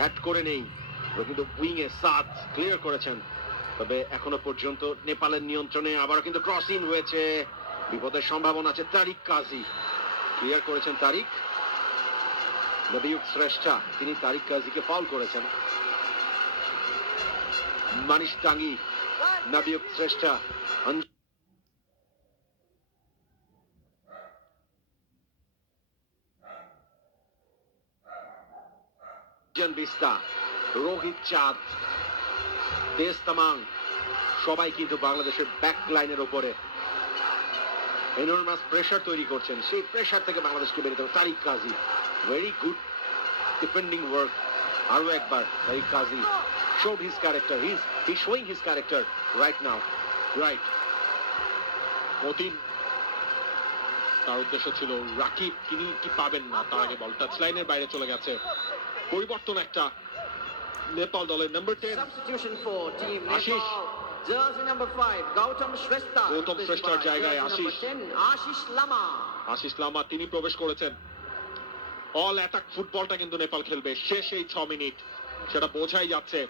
Add করে নেই, কিন্তু উইং এ সাত ক্লিয়ার করেছেন। তবে এখনো পর্যন্ত নেপালের নিয়ন্ত্রণে। আবারও কিন্তু ক্রস ইন হয়েছে, বিপদের সম্ভাবনা আছে। তারিক কাজী ক্লিয়ার করেছেন। তারিক নবিউক শ্রেষ্ঠা তিনি তারিক কাজীকে ফাউল করেছেন। মানিশ তাঙ্গি, নবিউক শ্রেষ্ঠা, অঞ্জন বিস্তা, রোহিত চাঁদ, তেজ তামাং সবাই কিন্তু বাংলাদেশের ব্যাক লাইনের উপরে এনর্মাস প্রেসার তৈরি করছেন। সেই প্রেসার থেকে বাংলাদেশকে বেরোতে হবে। তারিক কাজী ভেরি গুড ডিফেন্ডিং ওয়ার্ক। আরো একবার তারিক কাজী showed his character. He's showing his character right now. Right. Matin তার উদ্দেশ্য ছিল রাকিব, তিনি কি পাবেন না, তার আগে বল টাচ লাইনের বাইরে চলে গেছে। পরিবর্তন একটা নেপাল দলের নাম্বার 10 Substitution for team আশিস। Nepal. Jersey number 5, Gautam Shrestha. Gautam শ্রেষ্ঠার জায়গায় Jersey Ashis. number 10, Ashish Lama. Ashis Lama তিনি প্রবেশ করেছেন। অল অ্যাটাক ফুটবলটা কিন্তু নেপাল খেলবে শেষ এই 6 মিনিট, সেটা বোঝাই যাচ্ছে।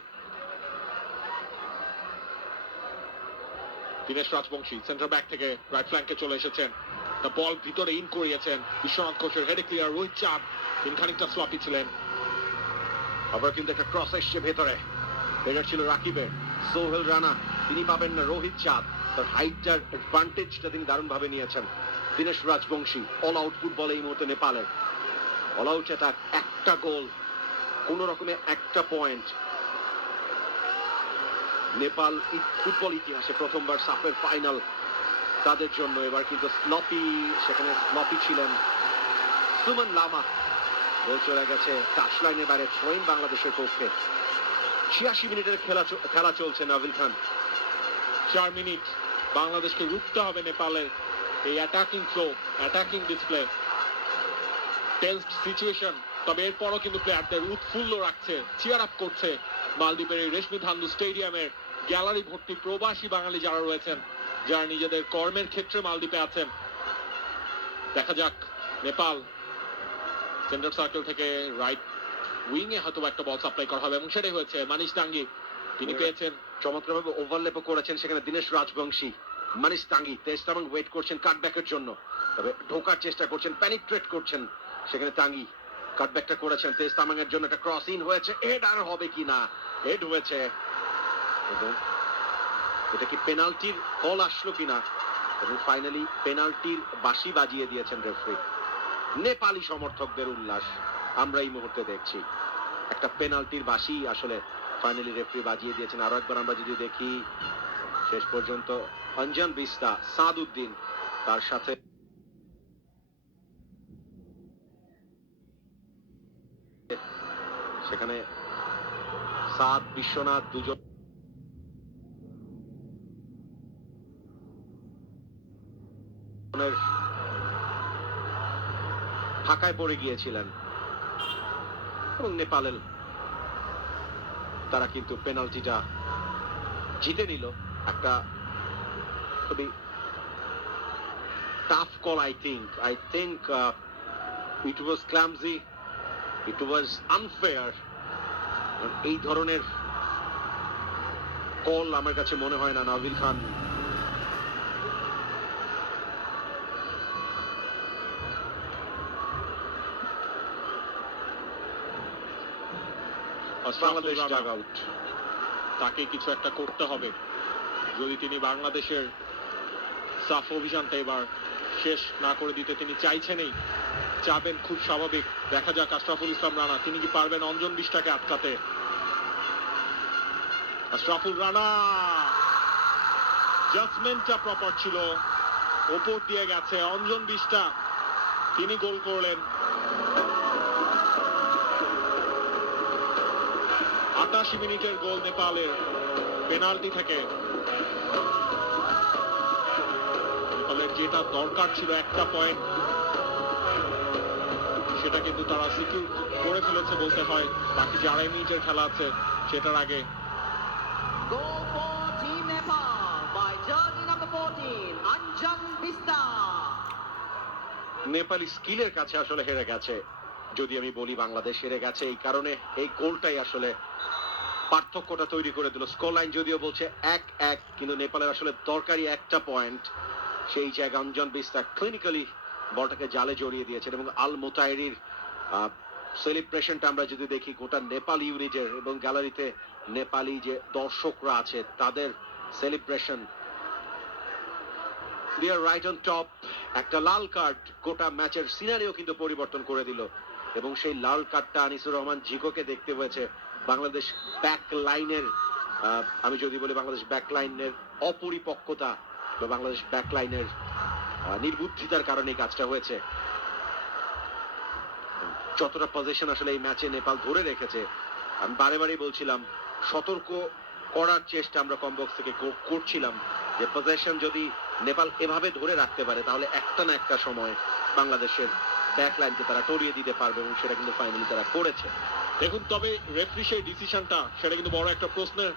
দীনেশ রাজবংশী সেন্টার ব্যাক থেকে রাইট ফ্ল্যাঙ্কে চলে এসেছেন। বল ভিতরে ইন করিয়েছেন, বিশ্বনাথ ঘোষের হেডে ক্লিয়ার। রোহিত চাঁদ তিনি খানিকটা স্লপি ছিলেন। আবার কিন্তু একটা ক্রস এসছে ভেতরে, এটা ছিল রাকিবের। সোহেল রানা তিনি পাবেন না। রোহিত চাঁদ তার হাইটটার অ্যাডভান্টেজটা তিনি দারুণভাবে নিয়েছেন। Dinesh Rajbanshi all out football এই মুহূর্তে নেপালের। অল আউট অ্যাটাক, একটা গোল, কোন রকমে একটা পয়েন্ট। নেপাল ফুটবল ইতিহাসে প্রথমবার সাফের ফাইনাল তাদের জন্য। এবার কিন্তু স্লপি, সেখানে স্লপি ছিলেন সুমন লামা। গোল চলে গেছে টাচ লাইনের বাইরে, থ্রোইন বাংলাদেশের পক্ষে। 86 মিনিটের খেলা চলছে। নাভিল খান 4 মিনিট বাংলাদেশকে রুখতে হবে নেপালের এই attacking flow, attacking display. Tensed situation, তবে এরপরও কিন্তু প্লেয়ারদের উৎফুল্ল রাখছে, চিয়ার আপ করছে। মালদ্বীপের এই রেশমি ধান্দু স্টেডিয়ামের গ্যালারি ভর্তি প্রবাসী বাঙালি যারা রয়েছেন, যারা নিজেদের কর্মের ক্ষেত্রে মালদ্বীপে আছেন। দেখা যাক নেপাল সেন্টার সার্কেল থেকে রাইট উইং এ হয়তো একটা বল সাপ্লাই করা হবে, এবং সেটাই হয়েছে। মানিশ তাঙ্গি তিনি পেয়েছেন, চমৎকারভাবে ওভারলেপও করেছেন সেখানে দীনেশ রাজবংশী। মানিশ তাঙ্গি তেজ তামাং ওয়েট করছেন কাটব্যাকের জন্য, তবে ঢোকার চেষ্টা করছেন, পেনিট্রেট করছেন সেখানে তাঙ্গি। কাটব্যাকটা করেছেন তেজ তামাং এর জন্য। একটা ক্রস ইন হয়েছে, হেড আর হবে কিনা, হেড হয়েছে। এবং এটা কি পেনাল্টির কল আসলো কিনা, এবং ফাইনালি পেনাল্টির বাঁশি বাজিয়ে দিয়েছেন রেফারি। নেপালি সমর্থকদের উল্লাস আমরা এই মুহূর্তে দেখছি। একটা পেনাল্টির বাঁশি আসলে ফাইনালি রেফারি বাজিয়ে দিয়েছেন। আরো একবার আমরা যদি দেখি, শেষ পর্যন্ত অঞ্জন বিস্তা, সাদউদ্দিন তার সাথে সেখানে সাদ, বিশ্বনাথ দুজন ফাঁকায় পড়ে গিয়েছিলেন, এবং নেপালের তারা কিন্তু পেনাল্টিটা জিতে নিল। একটা খুবই tough call. I think it was clumsy, it was unfair. এই ধরনের কল আমার কাছে মনে হয় না। নাভিল খান বাংলাদেশ ডাগ আউট, তাকে কিছু একটা করতে হবে যদি তিনি বাংলাদেশের সাফ অভিযানটা এবার শেষ না করে দিতে তিনি চাইছেনই, চাবেন, খুব স্বাভাবিক। দেখা যাক আশরাফুল ইসলাম রানা তিনি কি পারবেন অঞ্জন বিশটাকে আটকাতে। আশরাফুল রানা জাজমেন্টটা প্রপার ছিল, ওপর দিয়ে গেছে। অঞ্জন বিশটা তিনি গোল করলেন। 88 মিনিটের গোল নেপালের পেনাল্টি থেকে। নেপালের যেটা দরকার ছিল একটা পয়েন্ট, সেটা কিন্তু তারা সিকিউর করে ফেলেছে বলতে হয়। বাকি যে 2.5 মিনিটের খেলা আছে সেটার আগে। Goal for team Nepal by jersey number 14, Anjan Bista. Nepali স্কিলের কাছে আসলে হেরে গেছে। যদি আমি বলি বাংলাদেশ হেরে গেছে এই কারণে, এই গোলটাই আসলে পার্থক্যটা তৈরি করে দিল। স্কোর লাইন যদিও বলছে 1-1, কিন্তু নেপালের আসলে দরকারি একটা পয়েন্ট। সেই জায়গায় অঞ্জন বিস্তার ক্লিনিক্যালি বলটাকে জালে জড়িয়ে দিয়েছেন এবং আল মোতায়েরির সেলিব্রেশনটা আমরা যদি দেখি গোটা নেপাল ইউনিটের এবং গ্যালারিতে নেপালি যে দর্শকরা আছে তাদের celebration, they are right on top. একটা লাল কার্ড গোটা ম্যাচের সিনারিও কিন্তু পরিবর্তন করে দিল এবং সেই লাল কার্ডটা আনিসুর রহমান জিকোকে দেখতে হয়েছে বাংলাদেশ ব্যাক লাইনের, আমি যদি বলি বাংলাদেশ ব্যাক লাইনের অপরিপক্কতা বা বাংলাদেশ ব্যাক লাইনের নির্বুদ্ধিতার কারণে কাজটা হয়েছে। যতটা পজিশন আসলে এই ম্যাচে নেপাল ধরে রেখেছে, আমি বারে বারেই বলছিলাম সতর্ক করার চেষ্টা আমরা কমবক্স থেকে করছিলাম যে পজিশন যদি নেপাল এভাবে ধরে রাখতে পারে তাহলে একটা না একটা সময় বাংলাদেশের ব্যাক লাইনকে তারা টরিয়ে দিতে পারবে এবং সেটা কিন্তু ফাইনালি তারা করেছে। দেখুন, তবে রেফারি সেই ডিসিশনটা সেটা কিন্তু বড় একটা প্রশ্নের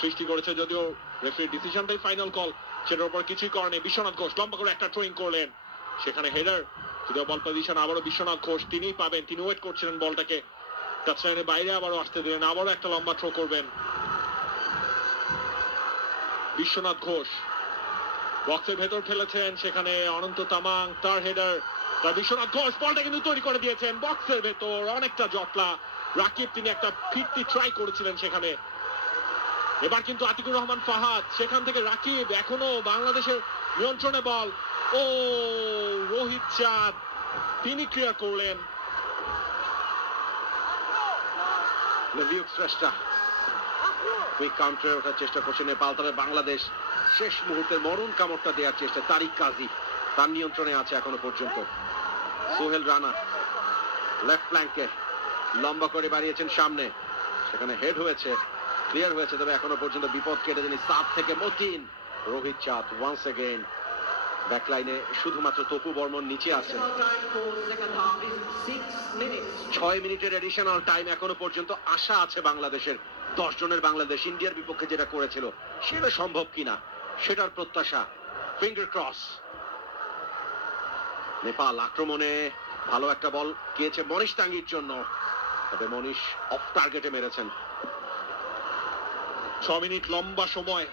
সৃষ্টি করেছে। যদিও রেফারির ডিসিশনটাই ফাইনাল কল, সেটার উপর কিছুই করার নেই। বিশ্বনাথ ঘোষ লম্বা করে একটা থ্রোইং করলেন, সেখানে হেডার, যদিও বল পজিশন আবারও বিশ্বনাথ ঘোষ তিনিই পাবেন, তিনি ওয়েট করছিলেন বলটাকে টাচ লাইনের বাইরে আবারও আসতে দিলেন, আবারও একটা লম্বা থ্রো করবেন বিশ্বনাথ ঘোষ। বক্সের ভেতর ঠেলেছেন, সেখানে অনন্ত তামাং, তার হেডার, তার বিশ্বনাথ ঘোষ বলটা কিন্তু তৈরি করে দিয়েছেন বক্সের ভেতর, অনেকটা জটলা। রাকিব তিনি একটা ফিরতি ট্রাই করেছিলেন সেখানে, এবার কিন্তু আতিকুর রহমান ফাহাদ, সেখান থেকে রাকিব, এখনো বাংলাদেশের নিয়ন্ত্রণে বল। ও রোহিত চাঁদ তিনি ক্লিয়ার করলেন। নভিউক শ্রেষ্ঠা কুইক কাউন্টারে ওঠার চেষ্টা করছে নেপাল, তবে বাংলাদেশ শেষ মুহূর্তের মরণ কামড়টা দেওয়ার চেষ্টা। তারিক কাজী তার নিয়ন্ত্রণে আছে এখনো পর্যন্ত। সোহেল রানা লেফট ফ্ল্যাঙ্কে লম্বা করে বাড়িয়েছেন সামনে, সেখানে হেড হয়েছে, ক্লিয়ার হয়েছে, তবে এখনো পর্যন্ত বিপদ কেটে দেয়নি। সাত থেকে মতিন, রোহিত চাঁদ ওয়ান্স এগেইন ব্যাকলাইনে শুধুমাত্র তপু বর্মন নিচে আছেন। Additional time for second half is 6 minutes. 6 মিনিটের এডিশনাল টাইম এখনো পর্যন্ত আশা আছে বাংলাদেশের। 10 জনের বাংলাদেশ ইন্ডিয়ার বিপক্ষে যেটা করেছিল সেটা সম্ভব কিনা সেটার প্রত্যাশা, ফিঙ্গার ক্রস। নেপাল আক্রমণে ভালো একটা বল গিয়েছে মনীষ তাঙ্গির জন্য, তবে মনীষ অফ টার্গেটে মেরেছেন। 6 মিনিট লম্বা সময়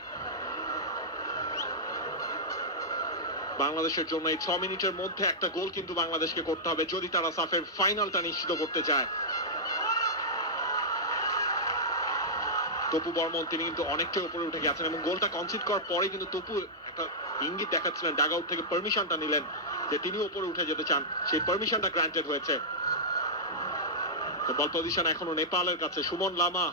বাংলাদেশের জন্য। এই 6 মিনিটের মধ্যে একটা গোল কিন্তু বাংলাদেশকে করতে হবে যদি তারা সাফের ফাইনালটা নিশ্চিত করতে চায়। তপু বর্মন তিনি কিন্তু অনেকটাই উপরে উঠে গেছেন এবং গোলটা কনসিড করার পরে কিন্তু তপু একটা ইঙ্গিত দেখাচ্ছিলেন, ডাগ আউট থেকে পারমিশনটা নিলেন যে তিনি উপরে উঠে যেতে চান, সেই পারমিশনটা গ্রান্টেড হয়েছে। তো বল পজিশন এখনো নেপালের কাছে। সুমন লামা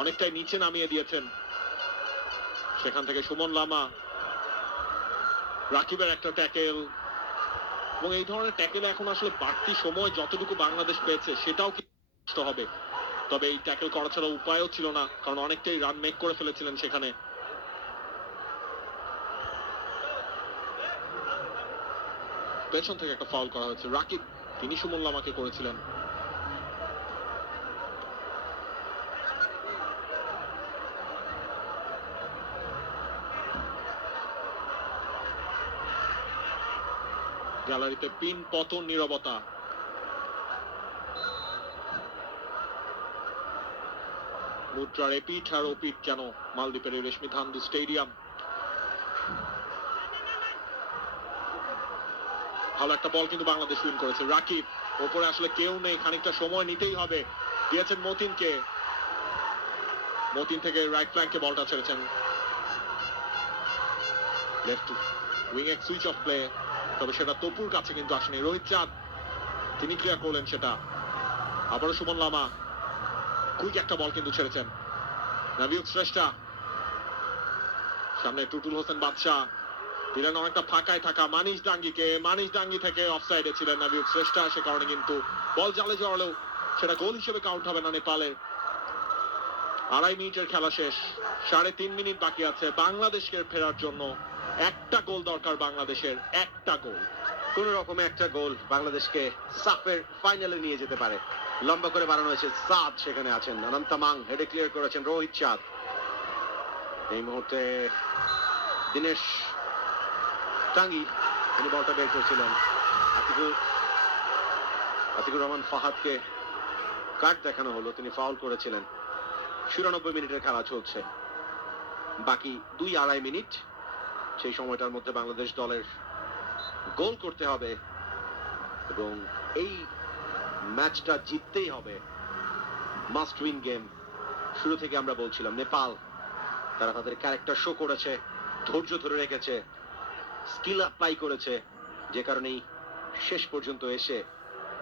অনেকটাই নিচে নামিয়ে দিয়েছেন, সেখান থেকে সুমন লামা, রাকিবের একটা ট্যাকেল, এবং এই ধরনের ট্যাকেলে এখন আসলে বাড়তি সময় যতটুকু বাংলাদেশ পেয়েছে সেটাও কষ্ট হবে। তবে এই ট্যাকেল করা ছাড়া উপায়ও ছিল না, কারণ অনেকটাই রান মেক করে ফেলেছিলেন সেখানে। পেছন থেকে একটা ফাউল করা হয়েছে, রাকিব তিনি সুমন লামাকে করেছিলেন। গ্যালারিতে পিন পতন নীরবতা। মুদ্রার এপিঠ আর ওপিঠ যেন মালদ্বীপের এই রেশমি ধান্দু স্টেডিয়াম। ভালো একটা বল কিন্তু বাংলাদেশ উইন করেছে। রাকিব ওপরে আসলে কেউ নেই, খানিকটা সময় নিতেই হবে, দিয়েছেন মতিনকে, মতিন থেকে রাইট ফ্ল্যাঙ্কে বলটা ছেড়েছেন, লেফট উইং এ সুইচ অফ প্লে, তবে সেটা তপুর কাছে কিন্তু আসেনি। রোহিত চাঁদ তিনি ক্লিয়ার করলেন সেটা, আবারও সুমন লামা কুইক একটা বল কিন্তু ছেড়েছেন। নাভিউক শ্রেষ্ঠা সামনে টুটুল হোসেন বাদশাহ দিলেন অনেকটা ফাঁকায় থাকা মানিশ ডাঙ্গিকে, মানিশ ডাঙ্গি থেকে অফসাইডে ছিলেন নাভিউক শ্রেষ্ঠা, সে কারণে কিন্তু বল জালে জড়ালেও সেটা গোল হিসেবে কাউন্ট হবে না নেপালের। 2.5 মিনিটের খেলা শেষ, 3.5 মিনিট বাকি আছে বাংলাদেশকে ফেরার জন্য। একটা গোল দরকার বাংলাদেশের, একটা গোল, কোন রকমে একটা গোল বাংলাদেশকে সাফের ফাইনালে নিয়ে যেতে পারে। লম্বা করে বাড়ানো হয়েছে, সাদ সেখানে আছেন, অনন্ত তামাং হেডে ক্লিয়ার করেছেন রোহিত চাঁদ। এই মুহূর্তে দীনেশ টাঙ্গি তিনি বলটা বের করছিলেন, আতিকুর রহমান ফাহাদকে কার্ড দেখানো হলো, তিনি ফাউল করেছিলেন। 94 মিনিটের খেলা চলছে, বাকি 2-2.5 মিনিট। সেই সময়টার মধ্যে বাংলাদেশ দলের গোল করতে হবে এবং এই ম্যাচটা জিততেই হবে। Must win game. শুরু থেকে আমরা বলছিলাম নেপাল তারা তাদের ক্যারেক্টার শো করেছে, ধৈর্য ধরে রেখেছে, স্কিল অ্যাপ্লাই করেছে, যে কারণেই শেষ পর্যন্ত এসে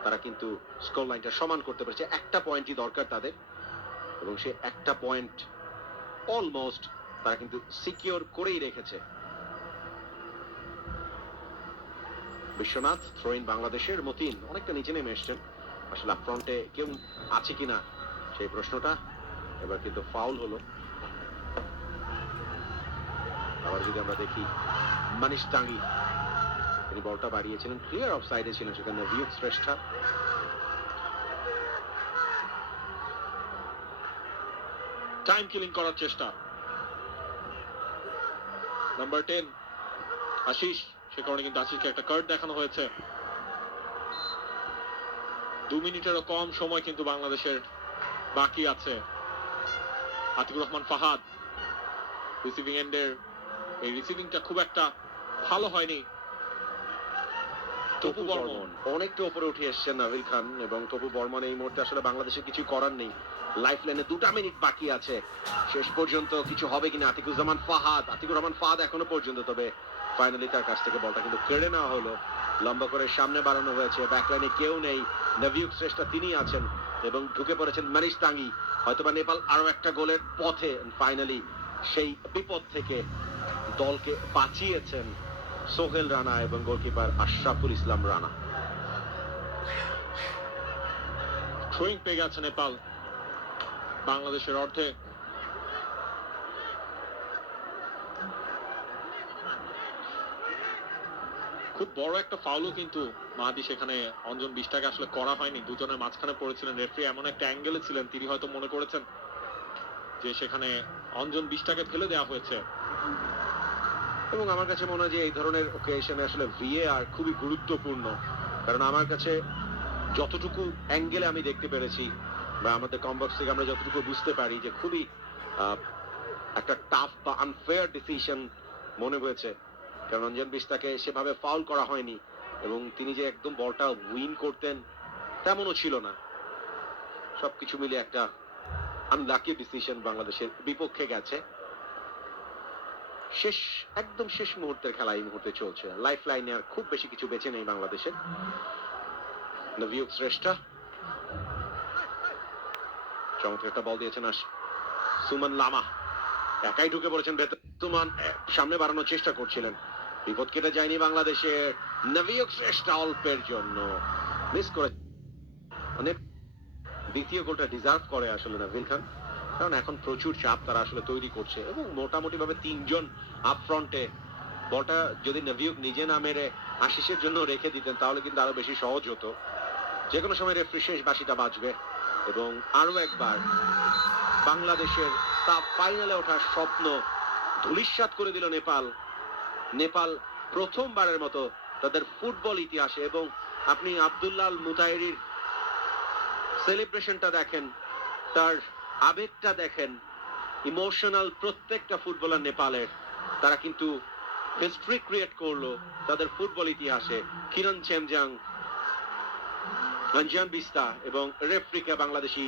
তারা কিন্তু স্কোর লাইনটা সমান করতে পেরেছে। একটা পয়েন্টই দরকার তাদের এবং সে একটা পয়েন্ট অলমোস্ট তারা কিন্তু সিকিউর করেই রেখেছে। বিশ্বনাথ থ্রোইন বাংলাদেশের। মতিন অনেকটা নিচে নেমে এসছেন, আসলে ফ্রন্টে কেউ আছে কিনা সেই প্রশ্নটা। এবার কিন্তু ফাউল হলো। আবার যদি আমরা দেখি মানিশ তাঙ্গি, তিনি বলটা বাড়িয়েছিলেন, ক্লিয়ার অফ সাইডে ছিলেন, সেখানে ভিউক শ্রেষ্ঠা। টাইম কিলিং করার চেষ্টা। নাম্বার 10 আশিস, সে কারণে কিন্তু আশিসকে একটা কার্ড দেখানো হয়েছে। 2 মিনিটেরও কম সময় কিন্তু বাংলাদেশের বাকি আছে। আতিকুর রহমান ফাহাদ রিসিভিং এন্ডের এই রিসিভিংটা খুব একটা ভালো হয়নি। তপু বর্মন অনেকটা উপরে উঠে এসছেন নাভিল খান, এবং তপু বর্মন এই মুহূর্তে আসলে বাংলাদেশের কিছু করার নেই। লাইফ লাইনে 2টা মিনিট বাকি আছে, শেষ পর্যন্ত কিছু হবে কিনা। আতিকুর রহমান ফাহাদ এখনো পর্যন্ত, তবে ফাইনালি তার কাছ থেকে বলটা কিন্তু কেড়ে নেওয়া হলো। লম্বা করে সামনে বাড়ানো হয়েছে, ব্যাকলাইনে কেউ নেই, নভিউক শ্রেষ্ঠা তিনি আছেন এবং ঢুকে পড়েছেন মানিশ তাঙ্গি। হয়তোবা নেপাল আরো একটা গোলের পথে। ফাইনালি সেই বিপদ থেকে দলকে বাঁচিয়েছেন সোহেল রানা এবং গোলকিপার আশরাফুল ইসলাম রানা। থ্রোয়িং পেয়ে গেছে নেপাল বাংলাদেশের অর্ধে। খুব বড় একটা ফাউলও কিন্তু মাহাদি সেখানে অঞ্জন বিশটাকে আসলে করা হয়নি। দুজনের মাঝখানে পড়েছিলেন, রেফারি এমন একটা অ্যাঙ্গেলে ছিলেন, তিনি হয়তো মনে করেছেন যে সেখানে অঞ্জন বিশটাকে ফেলে দেওয়া হয়েছে। এবং আমার কাছে মনে হয় যে এই ধরনের ওকেশনে আসলে ভিএআর খুবই গুরুত্বপূর্ণ, কারণ আমার কাছে যতটুকু অ্যাঙ্গেলে আমি দেখতে পেরেছি বা আমাদের কমবক্স থেকে আমরা যতটুকু বুঝতে পারি যে খুবই একটা টাফ বা আনফেয়ার ডিসিশন মনে হয়েছে, কারণ অঞ্জন বিশটাকে সেভাবে ফাউল করা হয়নি এবং তিনি যে একদম বলটা উইন করতেন তেমনও ছিল না। সবকিছু মিলে একটা আনলাকি ডিসিশন বাংলাদেশের বিপক্ষে গেছে। একদম শেষ মুহূর্তের খেলা এই মুহূর্তে চলছে। লাইফ লাইনে আর খুব বেশি কিছু বেঁচে নেই বাংলাদেশের। নভিউক শ্রেষ্ঠা চমৎকার একটা বল দিয়েছেন সুমন লামা, একাই ঢুকে পড়েছেন ভেতর। সুমন সামনে বাড়ানোর চেষ্টা করছিলেন, বিপদ কেটে যায়নি বাংলাদেশের। নভিউক শ্রেষ্ঠা অল্পের জন্য মিস করে, মানে দ্বিতীয় গোলটা ডিজার্ভ করে আসলে নাভিল খান, কারণ এখন প্রচুর চাপ তারা আসলে তৈরি করছে এবং মোটামুটি ভাবে 3 জন আপ ফ্রন্টে। বলটা যদি নভিউক নিজে না মেরে আশিসের জন্য রেখে দিতেন তাহলে কিন্তু আরো বেশি সহজ হতো। যে কোনো সময় রেফারি শেষ বাঁশিটা বাজবে এবং আরো একবার বাংলাদেশের সাব ফাইনালে ওঠার স্বপ্ন ধূলিসাৎ করে দিল নেপাল প্রথমবারের মতো তাদের ফুটবল ইতিহাসে। এবং আপনি আব্দুল্লাহ আল মুতাহিরির সেলিব্রেশনটা দেখেন, তার আবেগটা দেখেন, ইমোশনাল প্রত্যেকটা ফুটবলার নেপালের। তারা কিন্তু হিস্ট্রি ক্রিয়েট করলো তাদের ফুটবল ইতিহাসে। কিরণ চেমজাং, অঞ্জন বিস্তা এবং রেফরিকে বাংলাদেশি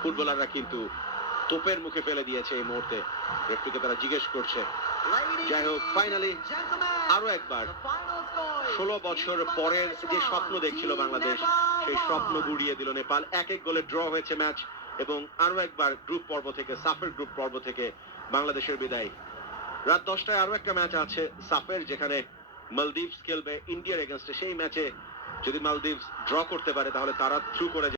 ফুটবলাররা কিন্তু তোপের মুখে ফেলে দিয়েছে এই মুহূর্তে। রেফরিকে তারা জিজ্ঞেস করছে। যাই হোক, ফাইনালি আরো একবার 16 বছর পরের যে স্বপ্ন দেখছিল বাংলাদেশ, সেই স্বপ্ন গুড়িয়ে দিল নেপাল। 1-1 গোলে ড্র হয়েছে ম্যাচ এবং আরো একবার গ্রুপ পর্ব থেকে, সাফের গ্রুপ পর্ব থেকে বাংলাদেশের বিদায়। রাত 10টায় আরো একটা ম্যাচ আছে সাফের, যেখানে মালদ্বীপস খেলবে ইন্ডিয়ার এগেনস্টে। সেই ম্যাচে যদি মালদ্বীপস ড্র করতে পারে তাহলে তারা থ্রু করে